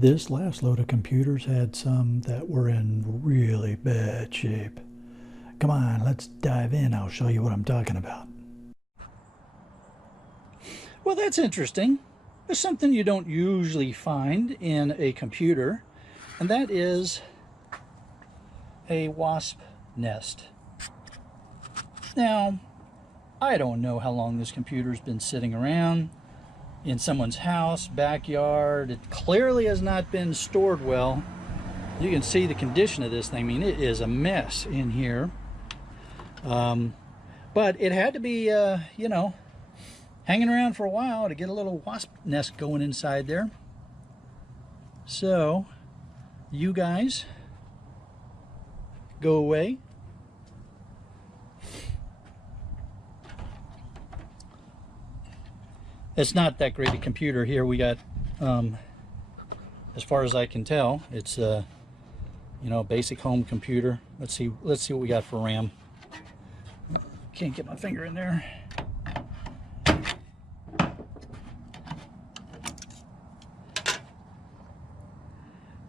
This last load of computers had some that were in really bad shape. Come on, let's dive in. I'll show you what I'm talking about. Well, that's interesting. There's something you don't usually find in a computer, and that is a wasp nest. Now, I don't know how long this computer's been sitting around in someone's house, backyard. It clearly has not been stored well. You can see the condition of this thing. I mean, it is a mess in here. But it had to be, you know, hanging around for a while to get a little wasp nest going inside there. So, you guys go away. It's not that great a computer here. We got, as far as I can tell, it's you know, a basic home computer. Let's see what we got for RAM. Can't get my finger in there.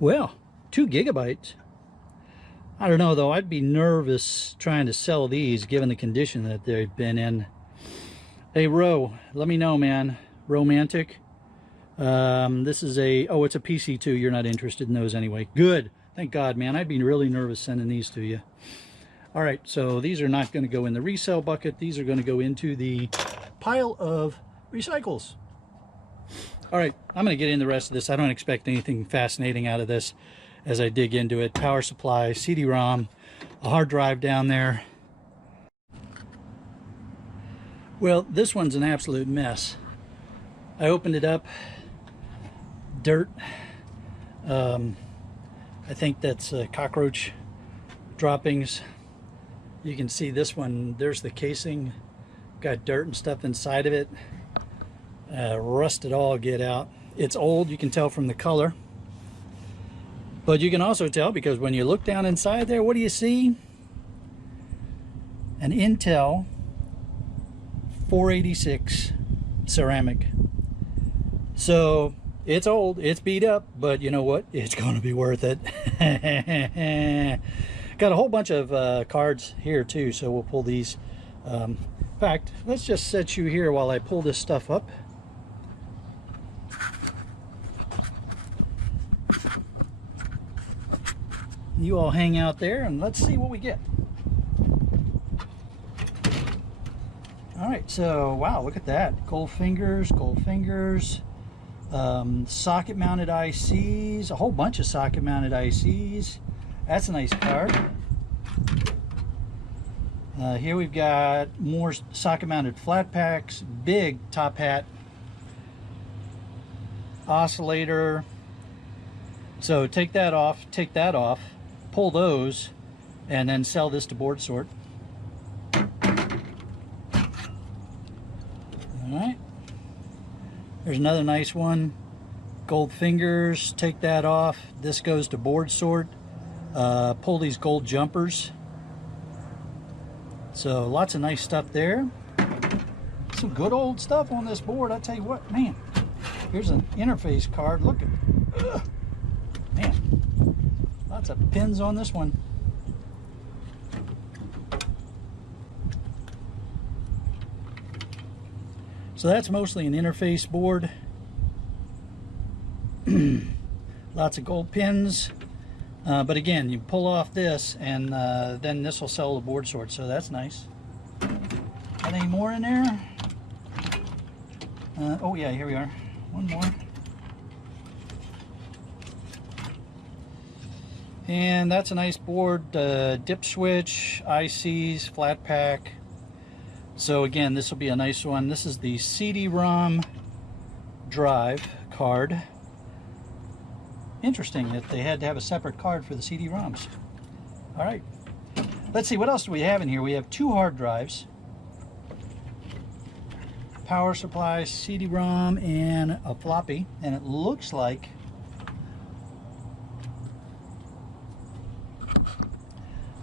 Well, 2 gigabytes. I don't know though. I'd be nervous trying to sell these given the condition that they've been in. Hey Ro, let me know, man. Romantic. This is a, oh, it's a PC2. You're not interested in those anyway. Good. Thank God, man. I'd be really nervous sending these to you. All right, so these are not going to go in the resale bucket. These are going to go into the pile of recycles. All right, I'm going to get in the rest of this. I don't expect anything fascinating out of this as I dig into it. Power supply, CD-ROM, a hard drive down there. Well, this one's an absolute mess. I opened it up. Dirt. I think that's cockroach droppings. You can see this one. There's the casing. Got dirt and stuff inside of it. Rusted all get out. It's old. You can tell from the color. But you can also tell because when you look down inside there, what do you see? An Intel 486 ceramic. So it's old, it's beat up, but you know what? It's going to be worth it. Got a whole bunch of cards here too, so we'll pull these. In fact, let's just set you here while I pull this stuff up. You all hang out there and let's see what we get. All right, so wow, look at that. Gold fingers, socket mounted ICs, a whole bunch of socket mounted ICs. That's a nice card. Here we've got more socket mounted flat packs, big top hat, oscillator. So take that off, pull those, and then sell this to board sort. Alright, there's another nice one. Gold fingers, take that off. This goes to board sort. Pull these gold jumpers. So lots of nice stuff there. Some good old stuff on this board. I tell you what, man. Here's an interface card. Look at, man, lots of pins on this one. So that's mostly an interface board. Lots of gold pins. But again, you pull off this and then this will sell the board sort, so that's nice. Got any more in there? Oh yeah, here we are. One more. And that's a nice board. Dip switch, ICs, flat pack. So again, this will be a nice one. This is the CD-ROM drive card. Interesting that they had to have a separate card for the CD-ROMs. All right, let's see, what else do we have in here? We have 2 hard drives, power supply, CD-ROM, and a floppy. And it looks like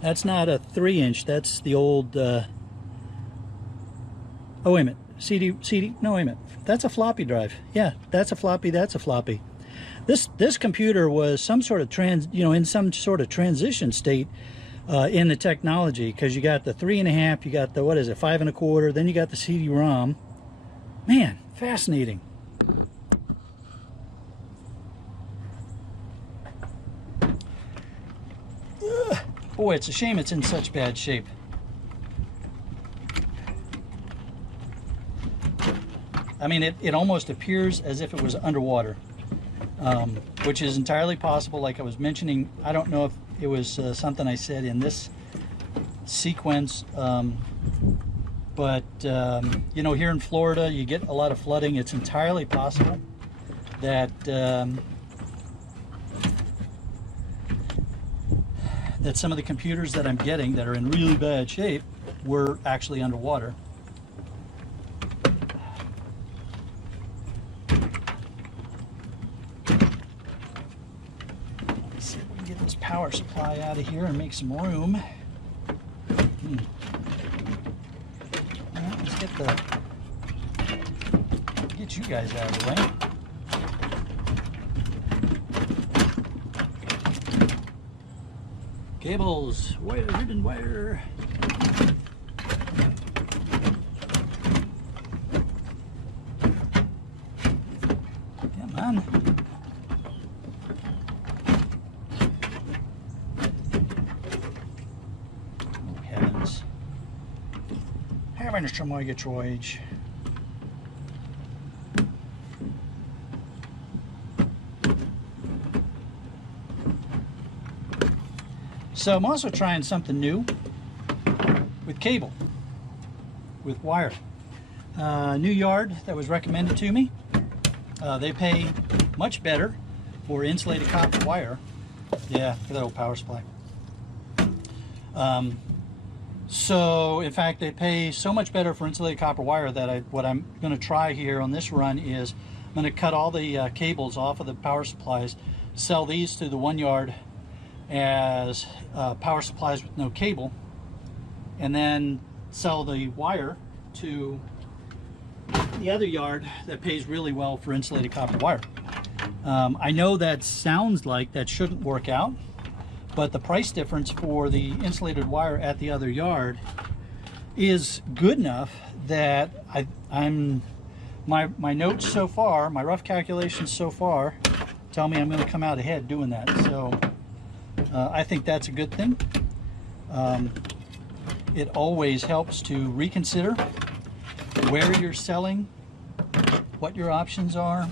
that's not a 3-inch, that's the old oh, wait a minute. CD, no, wait a minute. That's a floppy drive. Yeah, that's a floppy, that's a floppy. This computer was some sort of in some sort of transition state in the technology, because you got the 3.5, you got the, what is it, 5 1/4, then you got the CD-ROM. Man, fascinating. Ugh. Boy, it's a shame it's in such bad shape. I mean, it almost appears as if it was underwater, which is entirely possible. Like I was mentioning, I don't know if it was something I said in this sequence, but you know, here in Florida, you get a lot of flooding. It's entirely possible that that some of the computers that I'm getting that are in really bad shape were actually underwater. Power supply out of here and make some room. Well, let's get you guys out of the way. Cables, wire, hidden wire. Come on. Having some Detroit. So I'm also trying something new with cable, with wire. New yard that was recommended to me. They pay much better for insulated copper wire. Yeah, look at that old power supply. So in fact, they pay so much better for insulated copper wire that what I'm going to try here on this run is I'm going to cut all the cables off of the power supplies, sell these to the one yard as power supplies with no cable, and then sell the wire to the other yard that pays really well for insulated copper wire. I know that sounds like that shouldn't work out, but the price difference for the insulated wire at the other yard is good enough that my notes so far, my rough calculations so far, tell me I'm going to come out ahead doing that. So I think that's a good thing. It always helps to reconsider where you're selling, what your options are.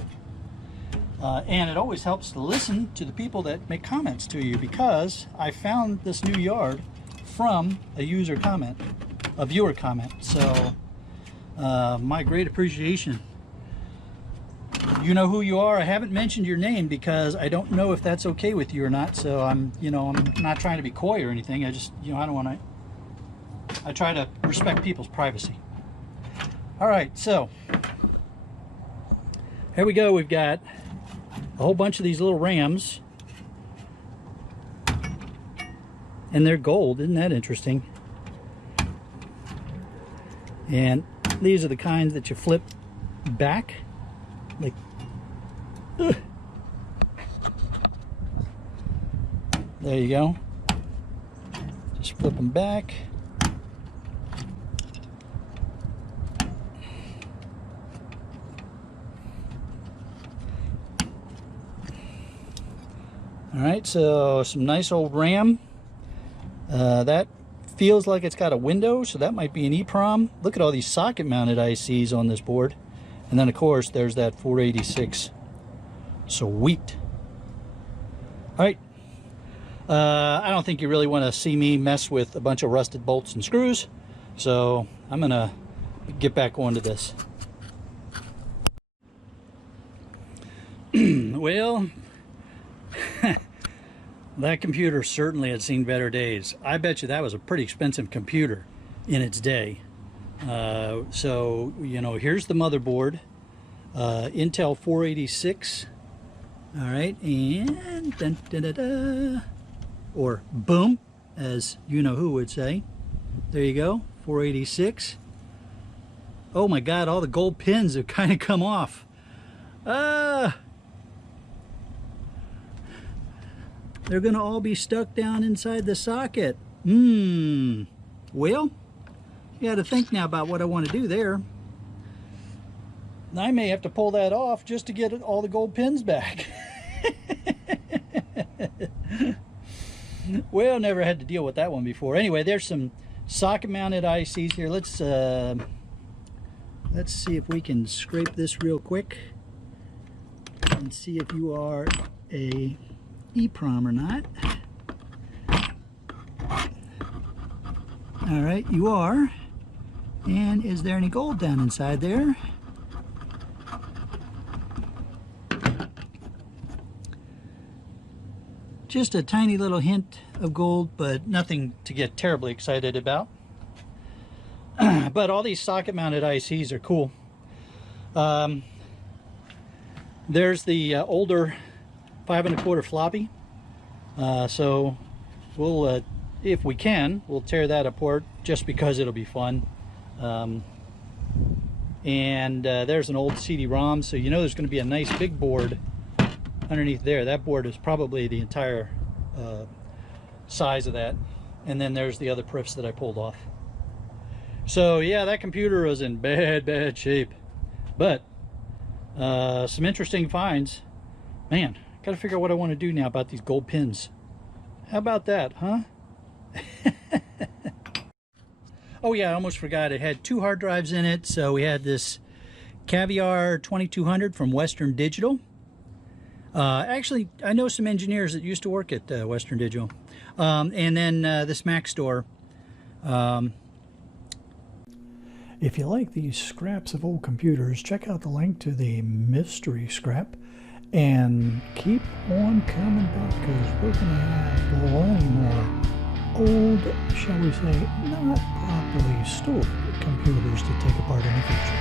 And it always helps to listen to the people that make comments to you, because I found this new yard from a viewer comment. So my great appreciation. You know who you are. I haven't mentioned your name because I don't know if that's okay with you or not. So I'm not trying to be coy or anything. I just, I don't want to. I try to respect people's privacy. All right, so here we go. We've got a whole bunch of these little rams, and they're gold. Isn't that interesting? And these are the kinds that you flip back, like there you go. Just flip them back. All right, so some nice old RAM. That feels like it's got a window, so that might be an EEPROM. Look at all these socket mounted ICs on this board. And then of course there's that 486. Sweet. All right. I don't think you really want to see me mess with a bunch of rusted bolts and screws, so I'm gonna get back onto this. Well, that computer certainly had seen better days. I bet you that was a pretty expensive computer in its day. So, here's the motherboard, Intel 486. All right, and dun, dun, dun, dun, or boom, as you know who would say. There you go, 486. Oh my God, all the gold pins have kind of come off. they're going to all be stuck down inside the socket. Well, you got to think now about what I want to do there. I may have to pull that off just to get all the gold pins back. Well, never had to deal with that one before. Anyway, there's some socket mounted ICs here. Let's see if we can scrape this real quick and see if you are a EEPROM or not. All right, you are. And is there any gold down inside there? Just a tiny little hint of gold, but nothing to get terribly excited about. But all these socket mounted ICs are cool. There's the older 5 1/4 floppy. So we'll, if we can, we'll tear that apart just because it'll be fun. There's an old CD-ROM, so you know there's going to be a nice big board underneath there. That board is probably the entire size of that. And then there's the other perfs that I pulled off. So yeah, that computer was in bad shape. But some interesting finds. Man, gotta figure out what I want to do now about these gold pins. How about that, huh? Oh yeah, I almost forgot. It had 2 hard drives in it. So we had this Caviar 2200 from Western Digital. Actually, I know some engineers that used to work at Western Digital. And then this Mac Store. If you like these scraps of old computers, check out the link to the mystery scrap. And keep on coming back, because we're going to have plenty more old, shall we say, not properly stored computers to take apart in the future.